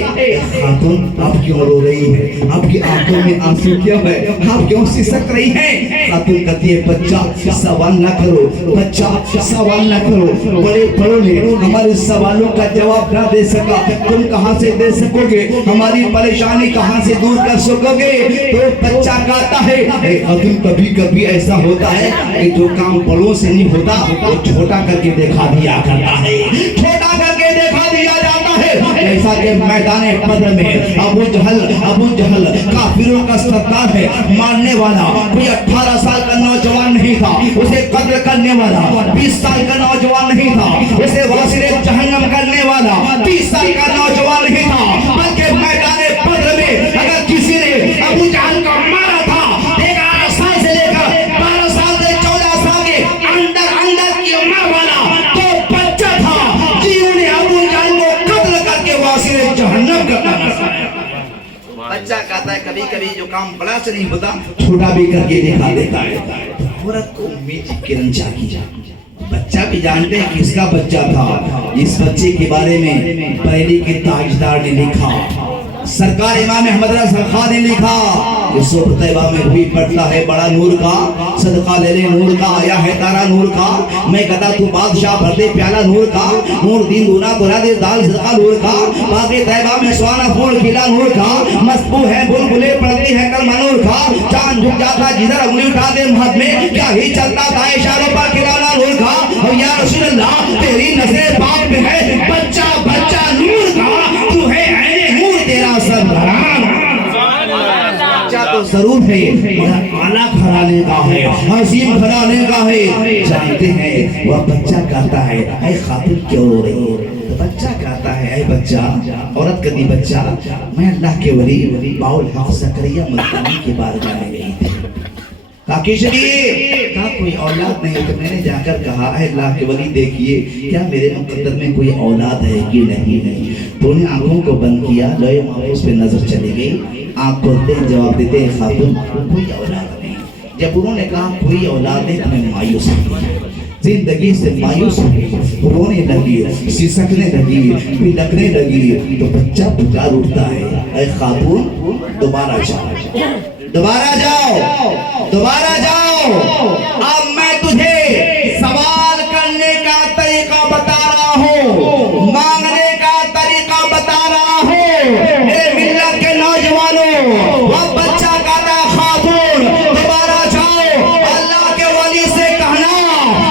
خاتون آپ کیوں رو رہی ہے، آپ کی آنکھوں میں آنسو کیوں ہے، آپ کیوں سسک رہی ہیں؟ خاتون کہتی ہے بچہ سوال نہ کرو، بچہ سوال نہ کرو، بڑے بڑوں نے ہمارے سوالوں کا جواب نہ دے سکا، تم کہاں سے دے سکو گے، ہماری پریشانی کہاں سے دور کر سکو گے؟ تو بچہ کہتا ہے خاتون کبھی کبھی ایسا ہوتا ہے کہ جو کام بڑوں سے نہیں ہوتا وہ چھوٹا کر کے دکھا دیا کرتا ہے، چھوٹا کر کے دکھا دیا جاتا ہے، جیسا کہ میدان بدر میں ابو جہل کافروں کا سردار ہے، مارنے والا کوئی 18 سال کا نوجوان نہیں تھا، اسے قتل کرنے والا 20 سال کا نوجوان نہیں تھا، اسے واصل جہنم کرنے والا 30 سال کا نوجوان نہیں تھا، بلکہ میدان بدر میں اگر کسی نے ابو جہل کو مارا تھا 11 سال سے لے کر 12 سال سے 14 سال کے اندر کی عمر والا تو بچہ تھا، جنہوں نے ابو جہل کو قتل کر کے واصل جہنم کرنا سکھایا۔ بچہ کہتا ہے کبھی کبھی جو کام بڑا سے نہیں ہوتا چھوٹا بھی کر کے دکھا دیتا ہے۔ عورت کو امید کی کرن چاہیے، بچہ بھی جانتے ہیں کس کا بچہ تھا۔ اس بچے کے بارے میں بریلی کے تاجدار نے لکھا، سرکار امام احمد رضا خان نے لکھا کہ صبح طیبہ میں بھی پڑتا ہے بڑا نور کا، صدقہ لے لے نور کا، آیا ہے تارا نور کا، میں کہتا تو بادشاہ بھر دے پیالہ نور کا، نور دین دونا برا دے دال صدقہ نور کا، باقی طیبہ میں سوانا پھول کھلا نور کا، مسبو ہے بلبلے پڑتی ہے کلمہ نور کا، چاند جھک جاتا جدھر انگلی اٹھا دے مہد میں، کیا ہی چلتا تھا اشاروں پر کھلانا نور کا، اور یا رسول اللہ تیری نظر پاک میں ہے بچہ نور کا، تو ہے عین نور تیرا سب حرام۔ بچہ تو ضرور ہے مگر اعلیٰ گھرانے کا ہے، عظیم گھرانے کا ہے۔ جانتے ہیں وہ بچہ کہتا ہے اے خاتون کیوں رو رہی ہے؟ تو بچہ کہتا ہے اے بچہ، عورت کہتی بچہ میں اللہ کے ولی باول حق زکریا ملتانی کے بارگاہ میں گئی تھی، کہا کس لیے؟ کہا کوئی اولاد نہیں، تو میں نے جا کر کہا اے اللہ کے ولی دیکھیے کیا میرے مقدر میں کوئی اولاد ہے کہ نہیں؟ تو نے آنکھوں کو بند کیا، لوہے محفوظ پہ نظر چلی گئی، آنکھ کھولتے جواب دیتے ہیں خاتون کوئی اولاد نہیں۔ جب انہوں نے کہا کوئی اولاد نہیں تو میں مایوس ہو گئی، زندگی سے مایوس ہو گئی، رونے لگی، سسکنے لگی، بلکنے لگی، تو بچہ پکار اٹھتا ہے اے خاتون دوبارہ جاؤ، دوبارہ جاؤ، دوبارہ جاؤ، اب میں تجھے سوال کرنے کا طریقہ بتا رہا ہوں، مانگنے کا طریقہ بتا رہا ہوں، میرے ملت کے نوجوانوں، وہ بچہ کہتا خاتون دوبارہ جاؤ، اللہ کے ولی سے کہنا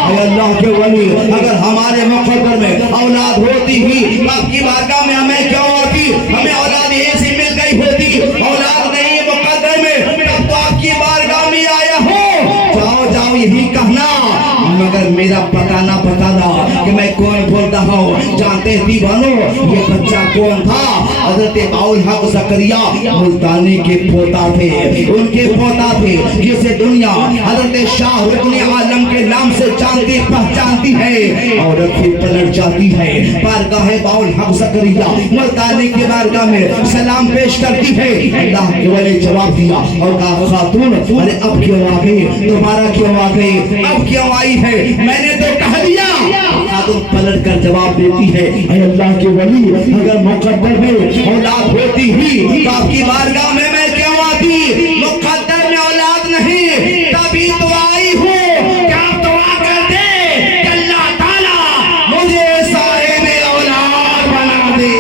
اے اللہ کے ولی اگر ہمارے مقدر میں اولاد ہوتی ہی آپ کی بارگاہ میں ہمیں کیوں آتی، ہمیں اولاد ایسی مل گئی ہوتی، اولاد نہیں مقدر میں تب تو آپ کی بارگاہ میں آیا ہوں، جاؤ جاؤ یہی کہنا، مگر میرا پتہ نہ بتانا کہ میں کون بول رہا ہوں۔ جانتے دیوانو یہ بچہ کون تھا؟ حضرت باول حق زکریا ملتانی کے پوتا تھے، ان کے پوتا تھے جسے دنیا حضرت شاہ رکن عالم کے نام سے جانتی پہچانتی ہے، عورت پھر پلٹ جاتی ہے، بارگاہ باول حق زکریا ملتانی کے بارگاہ میں سلام پیش کرتی ہے، اللہ کے ولی جواب دیا اور کہا خاتون ارے اب کیوں آ گئی، تمہارا کیوں آ گئی، اب کیوں آئی ہے، میں نے تو کہہ دیا۔ خاتون پلٹ کر جواب دیتی ہے اے اللہ کے ولی اگر مقدر میں اولاد ہوتی ہی تو آپ کی بارگاہ میں کیوں آتی، مقدر میں اولاد نہیں تبھی تو آئی ہوں، کیا دعا کر دے کہ اللہ تعالیٰ مجھے صاحب اولاد بنا دے۔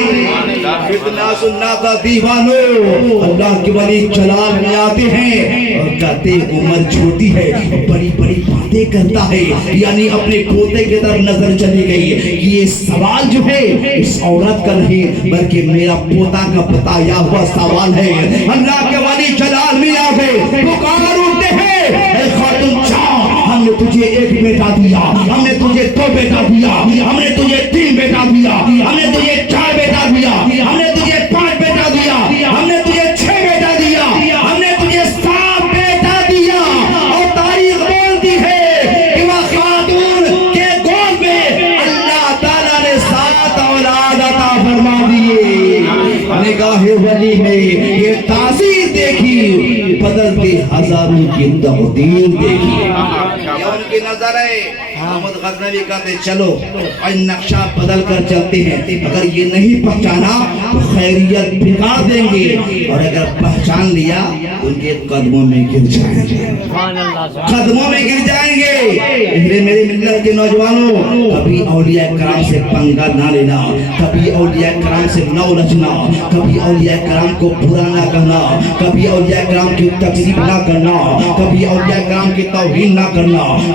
اتنا سننا تھا دیوانو، اللہ کے ولی جلال میں آتے ہیں اور کہتے عمر چھوٹی ہے بڑی بڑی باتیں کرتا ہے، یعنی اپنے پوتے کی طرف نظر چلی گئی کہ یہ سوال جو ہے اس عورت کا نہیں بلکہ میرا پوتا کا بتایا ہوا سوال ہے۔ اللہ کے ولی جلال میں آ گئے، پکار اٹھتے ہیں اے خاتون جاؤ، ہم نے تجھے 1 بیٹا دیا، ہم نے تجھے 2 بیٹا دیا، ہم نے تجھے 3 بیٹا دیا، ہم نے تجھے 4 بیٹا دیا، ہم نے تجھے 5 بیٹا دیا، ہم نے تجھے 6 بیٹا دیا، ہم نے تجھے 7 بیٹا دیا، اور تاریخ بولتی ہے کہ وہ خاتون کے گود میں اللہ تعالیٰ نے 7 اولاد عطا فرما دیے۔ نگاہ ولی میں یہ تاثیر دیکھی، بدلتے ہزاروں کی تقدیر دیکھی، یہ ان کی نظر ہے۔ محمد غزنوی کہتے چلو نقشہ بدل کر چلتے ہیں، اگر یہ نہیں پہچانا تو خیریت بگاڑ دیں گے، اور اگر پہچان لیا تو ان کے قدموں میں گر جائیں گے، قدموں میں گر جائیں گے۔ میرے ملت کے نوجوانوں کبھی اولیاء کرام سے پنگا نہ لینا، کبھی اولیاء کرام سے نہ الجھنا، کبھی اولیاء کرام کو برا نہ کہنا، کبھی اولیاء کرام کی تکذیب نہ کرنا، کبھی اولیاء کرام کی توہین نہ کرنا،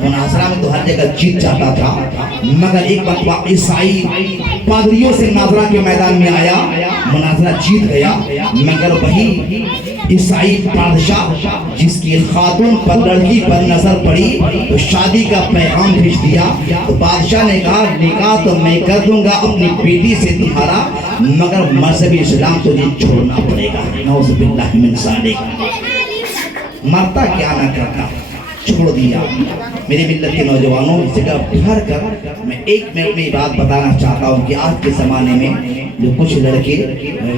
مناظرہ میں تو ہر جگہ جیت جاتا تھا، مگر ایک مرتبہ عیسائی پادریوں سے مناظرہ کے میدان میں آیا، مناظرہ جیت گیا، مگر وہی عیسائی بادشاہ جس کی خاتون پر لڑکی پر نظر پڑی تو شادی کا پیغام بھیج دیا، تو بادشاہ نے کہا نکاح تو میں کر دوں گا اپنی بیٹی سے تمہارا، مگر مذہب اسلام تجھے چھوڑنا پڑے گا۔ نعوذ باللہ من ذالک، مرتا کیا نہ کرتا، چھوڑ دیا۔ میری ملت کے نوجوانوں اس جگہ بھر کر میں ایک منٹ میں بات بتانا چاہتا ہوں کہ آج کے زمانے میں جو کچھ لڑکے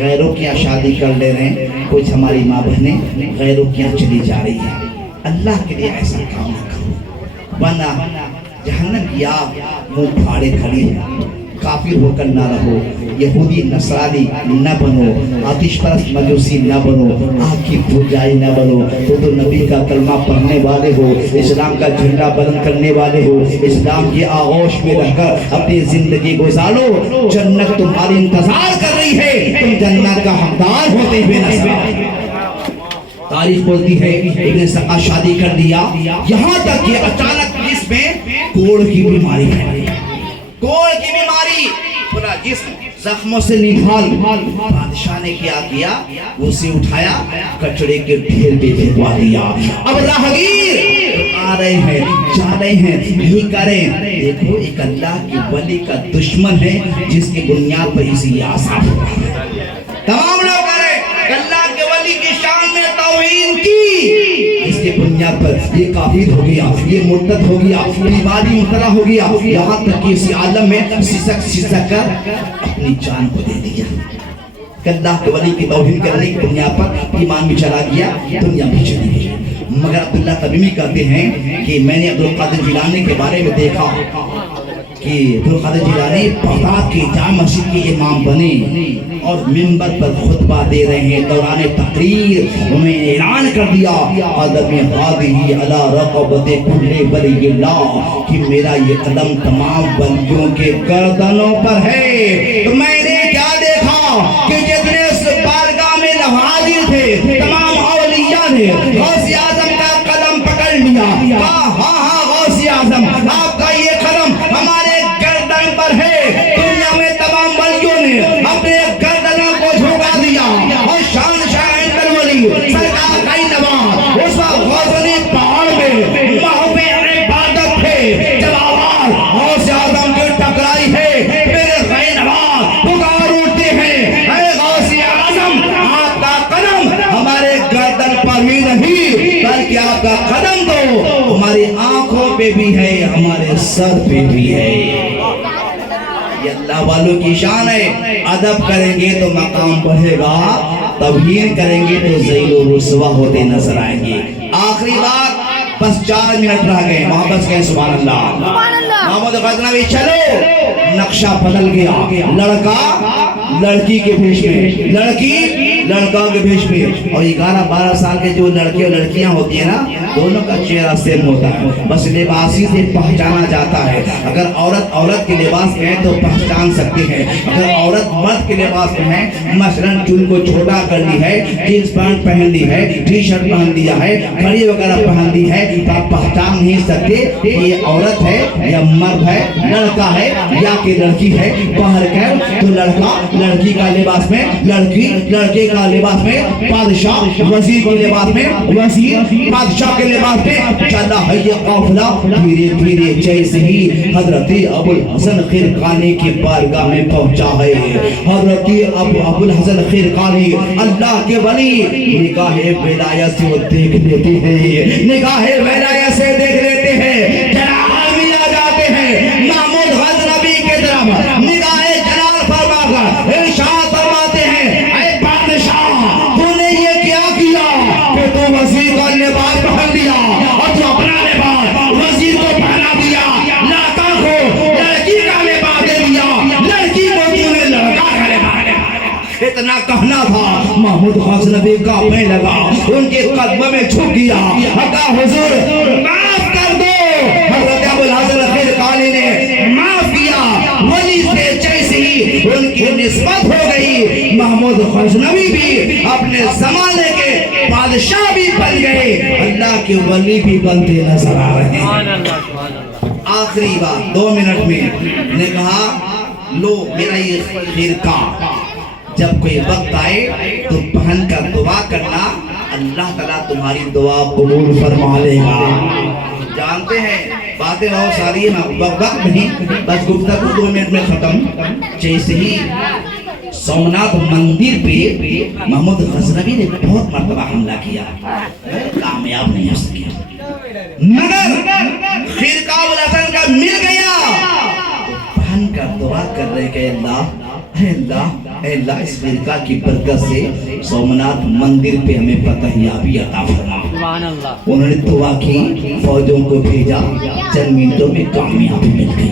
غیروں کی شادی کر لے رہے ہیں، کچھ ہماری ماں بہنیں غیروں کی چلی جا رہی ہیں، اللہ کے لیے ایسا کام نہ کرو، ورنہ جہنم کی آگ منہ پھاڑے کھڑی ہے۔ کافر ہو کر نہ رہو، یہودی نصرانی نہ بنو، آتش پرست مجوسی نہ بنو، آگ کی پوجائی نہ بنو، تو نبی کا کلمہ پڑھنے والے ہو، اسلام کا جھنڈا بلند کرنے والے ہو، اسلام کی آغوش میں رہ کر اپنی زندگی گزارو، جنت تمہاری انتظار کر رہی ہے، تم جنت کا حقدار ہوتے ہوئے نظر آئے۔ تاریخ بولتی ہے ابن سقا شادی کر دیا، یہاں تک کہ اچانک اس میں کوڑ کی بیماری ہے، کوڑ کی بیماری، پورا جسم زخموں سے نڈھال۔ بادشاہ نے کیا کیا، اسے اٹھایا کچڑے کے ڈھیر پہ پھینکوا دیا۔ اب راہگیر آ رہے ہیں، جا رہے ہیں، یہی کریں، دیکھو ایک اللہ کے ولی کا دشمن ہے جس کی بنیاد پر اسی یہ آسان ہوا۔ تمام لوگ کریں اللہ کے ولی کی شان میں توہین کی، اس کے بنیاد پر یہ کافر ہو گیا، یہ مرتد ہو گیا، بیماری مبتلا ہو گیا، یہاں تک کہ اسی عالم میں سسک سسک کر اپنی جان کو دے دیا۔ اللہ کے ولی کی توہین کرنے کی بنیاد پر ایمان بھی چلا گیا، دنیا بھی چلی گئی۔ مگر عبداللہ تمیمی کہتے ہیں کہ میں نے عبدالقادر جیلانی کے بارے میں دیکھا کہ عبدالقادر جیلانی بغداد کی جامع مسجد کے امام بنے اور منبر پر خطبہ دے رہے ہیں، دوران تقریر انہوں نے اعلان کر دیا قدم ہادی علی رقبت کل ولی اللہ، کہ میرا یہ قدم تمام ولیوں کے گردنوں پر ہے۔ تو میں نے کیا دیکھا کہ جتنے اس بارگاہ میں حاضر تھے تمام اولیاء نے غوث اعظم کا قدم پکڑ لیا، کہا ہاں ہاں غوث اعظم آپ کا یہ قدم ہمارے گردن پر ہے۔ دنیا میں تمام ولیوں نے اپنے گردنوں کو جھکا دیا اور شان شاہد الولی سرکار کا نواز اس وقت غوثنی پہاڑ میں محو عبادت تھے، جب آواز غوث اعظم کی ٹکرائی ہے، میرے غیر نواز پکار اٹھتے ہیں، اے غوث اعظم آپ کا قدم ہمارے گردن پر ہی نہیں بلکہ آپ کا قدم تو ہماری آنکھوں پہ بھی ہے، ہمارے سر پہ بھی ہے۔ یہ اللہ والوں کی شان ہے، ادب کریں گے تو مقام بڑھے گا، توہین کریں گے تو ذلیل و رسوا ہوتے نظر آئیں گے۔ آخری بات، بس 4 منٹ رہ گئے، محبت کہیں سبحان اللہ۔ محمد غزنوی چلو، نقشہ بدل گیا، لڑکا لڑکی کے بھیش میں، لڑکی لڑکا کے بھیش میں، اور 11-12 سال کے جو لڑکے اور لڑکیاں ہوتی ہیں نا، دونوں کا چہرہ سیم ہوتا ہے، بس لباسی سے پہچانا جاتا ہے۔ اگر عورت عورت کے لباس میں ہے تو پہچان سکتے ہیں، اگر عورت مرد کے لباس میں ہے، مثلاً چول کو چھوٹا کر لی ہے، جینس پینٹ پہن لی ہے، ٹی شرٹ پہن لیا ہے، گھڑی وغیرہ پہن لی ہے، تو آپ پہچان نہیں سکتے کہ یہ عورت ہے یا مرد ہے، لڑکا ہے یا کہ لڑکی ہے۔ باہر کر تو لڑکا لڑکی کا لباس میں، لڑکی لڑکے کا لباس میں، بادشاہ وزیر کے لباس میں، وزیر بادشاہ کے لباس میں چلا ہے یہ قافلہ، دھیرے دھیرے جیسے ہی حضرت ابو الحسن خرقانی کی بارگاہ میں پہنچا ہے۔ حضرت ابو الحسن خرقانی اللہ کے ولی نگاہ ولایت سے وہ دیکھ لیتے ہیں، نگاہ ولایت سے دیکھ لیتے ہیں، جلال بھی آ جاتے ہیں، محمود غزنوی کے طرف نگاہ جلال فرما کر ارشاد فرماتے ہیں، اے بادشاہ تو نے یہ کیا کیا کہ تو وزیر کا لباس پہن لیا اور تو اپنا لباس وزیر کو پہنا دیا، لڑکا کو لڑکی کا لباس دے دیا، لڑکی کو تو نے لڑکا کا لباس دے دیا۔ اتنا کہنا تھا، محمود غزنوی کانپنے لگا، ان کے قدموں میں جھک گیا، کہا حضور معاف کر دو۔ حضرت ابو الحسن خرقانی نے معاف کیا، ولی سے جیسے ہی ان کی نسبت ہو گئی، محمود غزنوی بھی اپنے زمانے کے بادشاہ بھی بن گئے اللہ کے ولی بھی بنتے نظر آ رہے ہیں۔ آخری بات 2 منٹ میں نے کہا لو میرا یہ خرقہ جب کوئی وقت آئے تو پہن کر دعا کرنا، اللہ تعالیٰ تمہاری دعا قبول فرما لے گا۔ جانتے ہیں باتیں بہت ساری ہیں، وقت نہیں، بس گفتگو 2 منٹ میں ختم۔ جیسے ہی سومناتھ مندر پہ محمود غزنوی نے بہت مرتبہ حملہ کیا، کامیاب نہیں ہو سکیا، مگر خرقہ الحسن کا مل گیا۔ پہن کر دعا کر رہے کہ اے اللہ اس خرقہ کی برکت سے سومناتھ مندر پہ ہمیں فتحیابی عطا فرما۔ انہوں نے دعا کی، فوجوں کو بھیجا، چند منٹوں میں کامیابی مل گئی،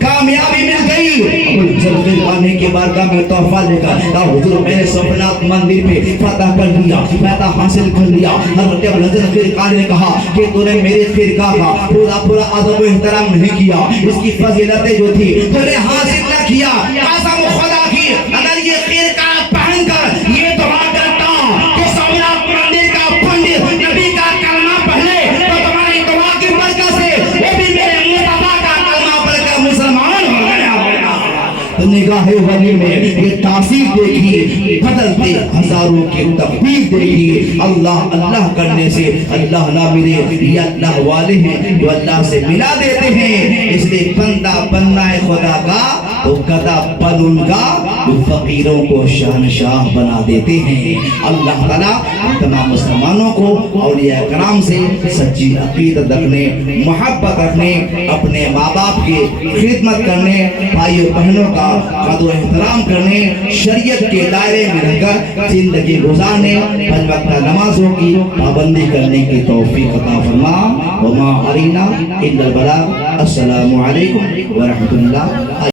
کامیابی مل گئی۔ جب آنے کے بعد میں تحفہ لے کر کہا حضور میں نے سومناتھ مندر پہ فتح کر لیا، فتح حاصل کر لیا۔ حضرت ابوالحسن خرقہ نے کہا کہ تو نے میرے خرقہ کا پورا ادب و احترام نہیں کیا، اس کی فضیلتیں جو تھی تو نے حاصل نہ کیا۔ قسم خدا کی اگر یہ خرقہ پہن کر یہ دعا کرتا کہ سومناتھ مندر کا پنڈت نبی کا کلمہ پڑھ لے تو تمہاری دعا کی برکت سے وہ بھی میرے مصطفیٰ کا کلمہ پڑھ کر مسلمان ہو گیا ہوگا۔ تو نگاہ ولی میں یہ تاثیر دیکھی، بدلتے ہزاروں کی تخفیف دیکھی۔ اللہ اللہ کرنے سے اللہ نہ ملے، یہ اللہ والے ہیں جو اللہ سے ملا دیتے ہیں۔ اس لیے بندہ بننا ہے خدا کا تو گدا بن ان کا، جو فقیروں کو شہنشاہ بنا دیتے ہیں۔ اللہ تعالیٰ تمام مسلمانوں کو اولیاء کرام سے سچی عقیدت رکھنے، محبت رکھنے، اپنے ماں باپ کی خدمت کرنے، بھائیوں بہنوں کا قدر و احترام کرنے، شریعت کے دائرے میں رہ کر زندگی گزارنے، 5 وقت نمازوں کی پابندی کرنے کی توفیق عطا فرما۔ وما علینا الا البلاغ۔ السلام علیکم ورحمۃ اللہ۔